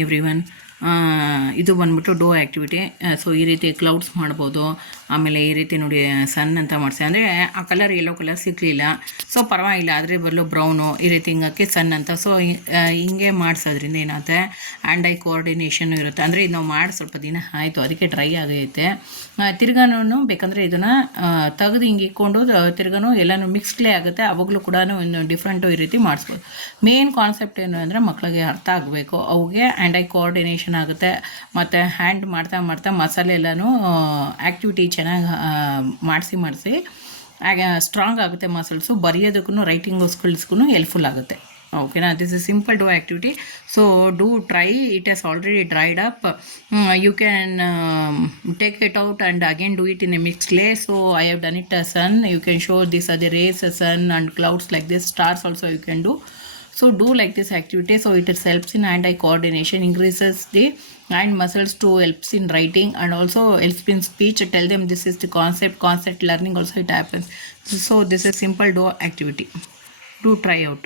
Everyone ಇದು ಬಂದ್ಬಿಟ್ಟು ಡೋ activity. So ಈ ರೀತಿ ಕ್ಲೌಡ್ಸ್ ಮಾಡ್ಬೋದು. ಆಮೇಲೆ ಈ ರೀತಿ ನೋಡಿ ಸನ್ ಅಂತ ಮಾಡಿಸಿ, ಅಂದರೆ ಆ ಕಲರ್ ಯೆಲ್ಲೋ ಕಲರ್ ಸಿಕ್ಕಲಿಲ್ಲ, ಸೊ ಪರವಾಗಿಲ್ಲ, ಆದರೆ ಬರಲು ಬ್ರೌನು ಈ ರೀತಿ ಹಿಂಗಕ್ಕೆ ಸನ್ ಅಂತ. ಸೊ ಹಿಂಗೆ ಮಾಡಿಸೋದ್ರಿಂದ ಏನಾಗುತ್ತೆ, ಹ್ಯಾಂಡ್ ಐ ಕೋಆರ್ಡಿನೇಷನ್ ಇರುತ್ತೆ. ಅಂದರೆ ಇದು ನಾವು ಮಾಡಿ ಸ್ವಲ್ಪ ದಿನ ಆಯಿತು, ಅದಕ್ಕೆ ಡ್ರೈ ಆಗೈತೆ. ತಿರ್ಗಾನು ಬೇಕಂದರೆ ಇದನ್ನು ತೆಗೆದು ಹಿಂಗೆ ಇಕ್ಕೊಂಡು ತಿರ್ಗಾನು ಎಲ್ಲನೂ ಮಿಕ್ಸ್ಡ್ಲೇ ಆಗುತ್ತೆ. ಅವಾಗಲೂ ಕೂಡ ಒಂದು ಡಿಫ್ರೆಂಟು ಈ ರೀತಿ ಮಾಡಿಸ್ಬೋದು. ಮೇನ್ ಕಾನ್ಸೆಪ್ಟ್ ಏನು ಅಂದರೆ ಮಕ್ಕಳಿಗೆ ಅರ್ಥ ಆಗಬೇಕು, ಅವುಗೆ ಹ್ಯಾಂಡ್ ಐ ಕೋಆರ್ಡಿನೇಷನ್ ಆಗುತ್ತೆ. ಮತ್ತು ಹ್ಯಾಂಡ್ ಮಾಡ್ತಾ ಮಾಡ್ತಾ ಮಸಾಲೆ ಎಲ್ಲನೂ ಆ್ಯಕ್ಟಿವಿಟಿ ಚೆನ್ನಾಗಿ ಮಾಡಿಸಿ ಸ್ಟ್ರಾಂಗ್ ಆಗುತ್ತೆ ಮಸಲ್ಸು. ಬರೆಯೋದಕ್ಕೂ ರೈಟಿಂಗು ಸ್ಕಿಲ್ಸ್ಗೂ ಹೆಲ್ಪ್ಫುಲ್ ಆಗುತ್ತೆ. ಓಕೆನಾ, this is simple do activity. So do try, it has already dried up. You can take it out and again do it in a mixed clay. So I have done it a sun. You can show these are the rays, a sun and clouds like this. Stars also you can do. So do like this activity. So it helps in hand eye coordination, increases the hand muscles to helps in writing, and also helps in speech. Tell them this is the concept learning also it happens. So this is simple do activity. Do try out.